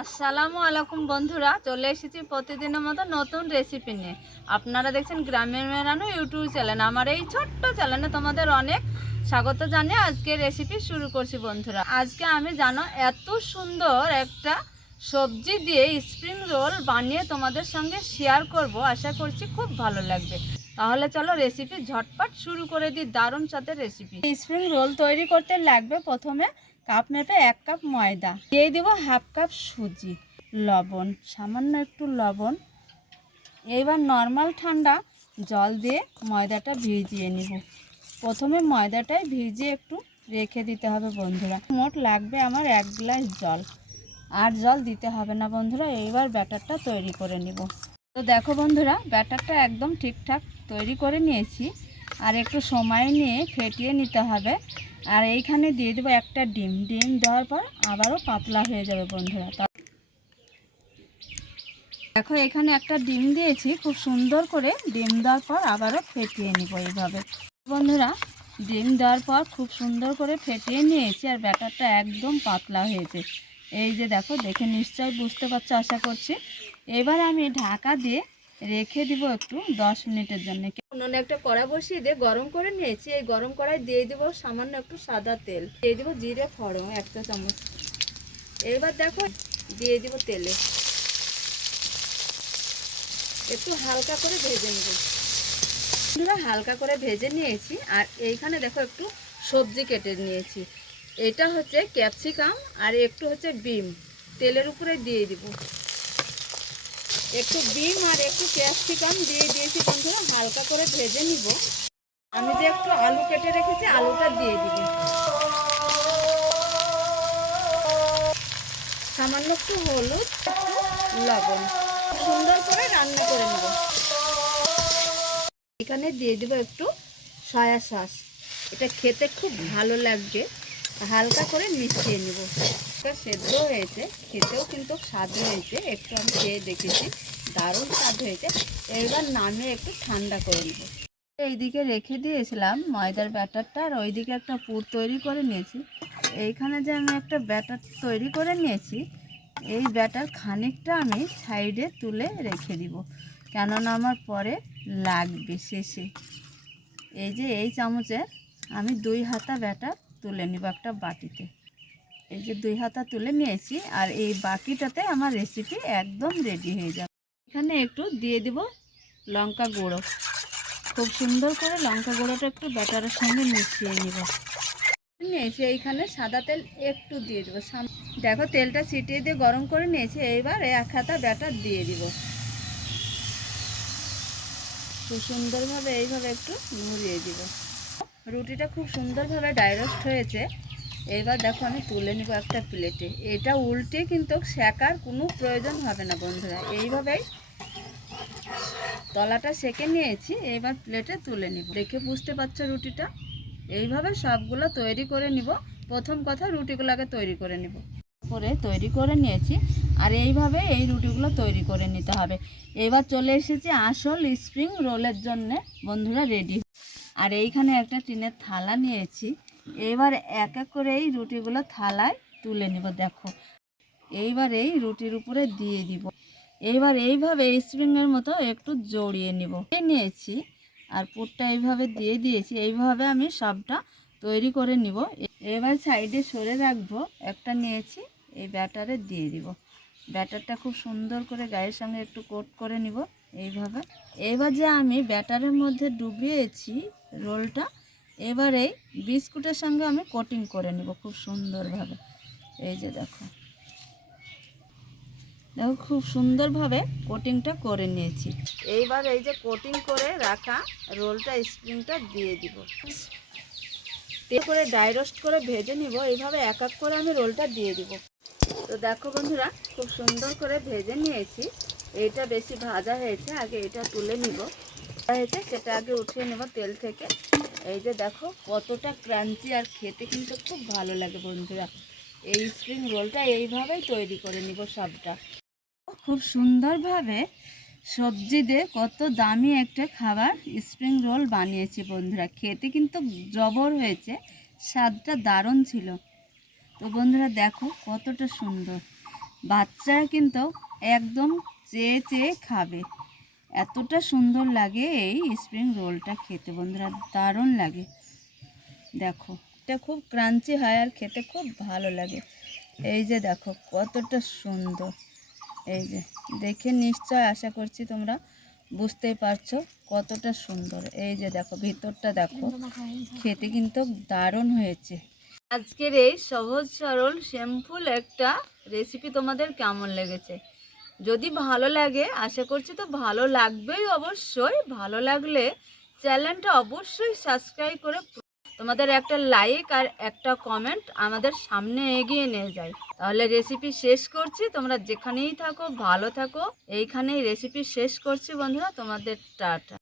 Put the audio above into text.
আসসালামু আলাইকুম বন্ধুরা, চলে এসেছি প্রতিদিনের মতো নতুন রেসিপি নিয়ে। আপনারা দেখছেন গ্রামের মেরানো ইউটিউব চ্যানেল। আমার এই ছোট্ট চ্যানেলে তোমাদের অনেক স্বাগত জানিয়ে আজকে রেসিপি শুরু করছি বন্ধুরা। আজকে আমি জানো এত সুন্দর একটা সবজি দিয়ে স্প্রিং রোল বানিয়ে তোমাদের সঙ্গে শেয়ার করব। আশা করছি খুব ভালো লাগবে। তাহলে চলো রেসিপি ঝটপট শুরু করে দিই। দারুণ সাথে রেসিপি। স্প্রিং রোল তৈরি করতে লাগবে প্রথমে কাপ মেপে 1 কাপ ময়দা, দিয়ে দিব হাফ কাপ সুজি, লবণ, সামান্য একটু লবণ। এইবার নর্মাল ঠান্ডা জল দিয়ে ময়দাটা ভিজিয়ে নিব। প্রথমে ময়দাটাই ভিজিয়ে একটু রেখে দিতে হবে বন্ধুরা। মোট লাগবে আমার 1 গ্লাস জল, আর জল দিতে হবে না বন্ধুরা। এইবার ব্যাটারটা তৈরি করে নিব। তো দেখো বন্ধুরা, ব্যাটারটা একদম ঠিকঠাক তৈরি করে নিয়েছি। আর একটু সময় নিয়ে ফেটিয়ে নিতে হবে। আর এইখানে দিয়ে দেবো একটা ডিম। ডিম দেওয়ার পর আবারও পাতলা হয়ে যাবে বন্ধুরা। দেখো এখানে একটা ডিম দিয়েছি, খুব সুন্দর করে ডিম দেওয়ার পর আবারও ফেটিয়ে নিব এইভাবে বন্ধুরা। ডিম দেওয়ার পর খুব সুন্দর করে ফেটিয়ে নিয়েছি, আর ব্যাটারটা একদম পাতলা হয়েছে। এই যে দেখো, দেখে নিশ্চয়ই বুঝতে পারছো আশা করছি। এবার আমি ঢাকা দিয়ে রেখে দিব একটু 10 মিনিটের জন্য। উনুনে একটা কড়া বসিয়ে দিয়ে গরম করে নিয়েছি। এই গরম কড়াই দিয়ে দিব সামান্য একটু সাদা তেল, দিয়ে দিব জিরে ফোড়ন 1 চা চামচ। এবার দেখো দিয়ে দিব তেলে, একটু হালকা করে ভেজে নেব। হালকা করে ভেজে নিয়েছি। আর এইখানে দেখো একটু সবজি কেটে নিয়েছি। এটা হচ্ছে ক্যাপসিকাম আর একটু হচ্ছে বিম। তেলের উপরে দিয়ে দিব একটু বিম আর একটু ক্যাপসিকাম দিয়ে দিয়েছি বন্ধুরা। হালকা করে ভেজে নিব। আমি যে একটু আলু কেটে রেখেছি, আলুটা দিয়ে দিব। সামান্য একটু হলুদ, লবণ, সুন্দর করে রান্না করে নেব। এখানে দিয়ে দেবো একটু সয়া সস। এটা খেতে খুব ভালো লাগবে। হালকা করে মিশিয়ে নেব। এটা সেদ্ধ হয়েছে, খেতেও কিন্তু স্বাদ হয়েছে। একটু আমি খেয়ে দেখেছি, দারুণ স্বাদ হয়েছে। এবার নামিয়ে একটু ঠান্ডা করে নেব। এইদিকে রেখে দিয়েছিলাম ময়দার ব্যাটারটা, আর ওইদিকে একটা পুর তৈরি করে নিয়েছি। এইখানে যে আমি একটা ব্যাটার তৈরি করে নিয়েছি, এই ব্যাটার খানিকটা আমি সাইডে তুলে রেখে দিব, কেননা আমার পরে লাগবে শেষে। এই যে এই চামচে আমি 2 হাতা ব্যাটার তুলে নিব একটা বাটিতে। এই যে 2 হাতা তুলে নিয়েছি, আর এই বাটিটাতে আমার রেসিপি একদম রেডি হয়ে যাবে। এখানে একটু দিয়ে দিব লঙ্কা গুঁড়ো। খুব সুন্দর করে লঙ্কা গুঁড়োটা একটু ব্যাটারের সঙ্গে মিশিয়ে নিব। নিয়েছি এইখানে সাদা তেল একটু দিয়ে দেবো। দেখো তেলটা ছিটিয়ে দিয়ে গরম করে নিয়েছি। এইবার 1 হাতা ব্যাটার দিয়ে দিব। খুব সুন্দরভাবে এইভাবে একটু মুড়িয়ে দিব। রুটিটা খুব সুন্দরভাবে ডাইরেক্ট হয়েছে। এবার দেখো আমি তুলে নিব একটা প্লেটে। এটা উল্টে কিন্তু সেকার কোনো প্রয়োজন হবে না বন্ধুরা। এইভাবেই তলাটা সেকে নিয়েছি। এবার প্লেটে তুলে নিব। দেখে বুঝতে পারছো রুটিটা এইভাবে সবগুলো তৈরি করে নিব। প্রথম কথা রুটিগুলোকে তৈরি করে নিব, তৈরি করে নিয়েছি। আর এইভাবে এই রুটিগুলো তৈরি করে নিতে হবে। এবার চলে এসেছি আসল স্প্রিং রোলের জন্য বন্ধুরা, রেডি। আর এইখানে একটা টিনের থালা নিয়েছি। এবার এক এক করে এই রুটিগুলো থালায় তুলে নিব। দেখো এইবার এই রুটির উপরে দিয়ে দিব। এইবার এইভাবে স্প্রিংয়ের মতো একটু জড়িয়ে নিয়েছি। আর পুরটা এইভাবে দিয়ে দিয়েছি। এইভাবে আমি সবটা তৈরি করে নিব। এবার সাইডে সরে রাখবো। একটা নিয়েছি, এই ব্যাটারে দিয়ে দিব। ব্যাটারটা খুব সুন্দর করে গায়ের সঙ্গে একটু কোট করে নিব এইভাবে। এবার যে আমি ব্যাটারের মধ্যে ডুবিয়েছি রোলটা, এবার এই বিস্কুটের সঙ্গে আমি কোটিং করে নিব খুব সুন্দরভাবে। এই যে দেখো, খুব সুন্দরভাবে কোটিংটা করে নিয়েছি। এইবার এই যে কোটিং করে রাখা রোলটা স্প্রিংটা দিয়ে দিব। তেল করে ড্রাই রোস্ট করে ভেজে নিব। এইভাবে এক এক করে আমি রোলটা দিয়ে দিব। তো দেখো বন্ধুরা, খুব সুন্দর করে ভেজে নিয়েছি। এইটা বেশি ভাজা হয়েছে, আগে এটা তুলে নিব। হয়েছে সেটা আগে উঠিয়ে নেব তেল থেকে। এই যে দেখো কতটা ক্রাঞ্চি, আর খেতে কিন্তু খুব ভালো লাগে বন্ধুরা। এই স্প্রিং রোলটা এইভাবেই তৈরি করে নিব সবটা। খুব সুন্দরভাবে সবজি দিয়ে কত দামি একটা খাবার স্প্রিং রোল বানিয়েছি বন্ধুরা। খেতে কিন্তু জবর হয়েছে, স্বাদটা দারুণ ছিল। তো বন্ধুরা দেখো কতটা সুন্দর। বাচ্চারা কিন্তু একদম চেয়ে চেয়ে খাবে, এতটা সুন্দর লাগে এই স্প্রিং রোলটা খেতে বন্ধুরা, দারুণ লাগে। দেখো এটা খুব ক্রাঞ্চি হয় আর খেতে খুব ভালো লাগে। এই যে দেখো কতটা সুন্দর, এই যে দেখে নিশ্চয় আশা করছি তোমরা বুঝতেই পারছো কতটা সুন্দর। এই যে দেখো ভিতরটা দেখো, খেতে কিন্তু দারুণ হয়েছে। আজকের এই সহজ সরল সিম্পল একটা রেসিপি তোমাদের কেমন লেগেছে? যদি ভালো লাগে, আশা করছি তো ভালো লাগবেই অবশ্যই। ভালো লাগলে চ্যানেলটা অবশ্যই সাবস্ক্রাইব করে তোমাদের একটা লাইক আর একটা কমেন্ট আমাদের সামনে এগিয়ে নিয়ে যায়। তাহলে রেসিপি শেষ করছি, তোমরা যেখানেই থাকো ভালো থাকো। এইখানেই রেসিপি শেষ করছি বন্ধুরা, তোমাদের টাটা।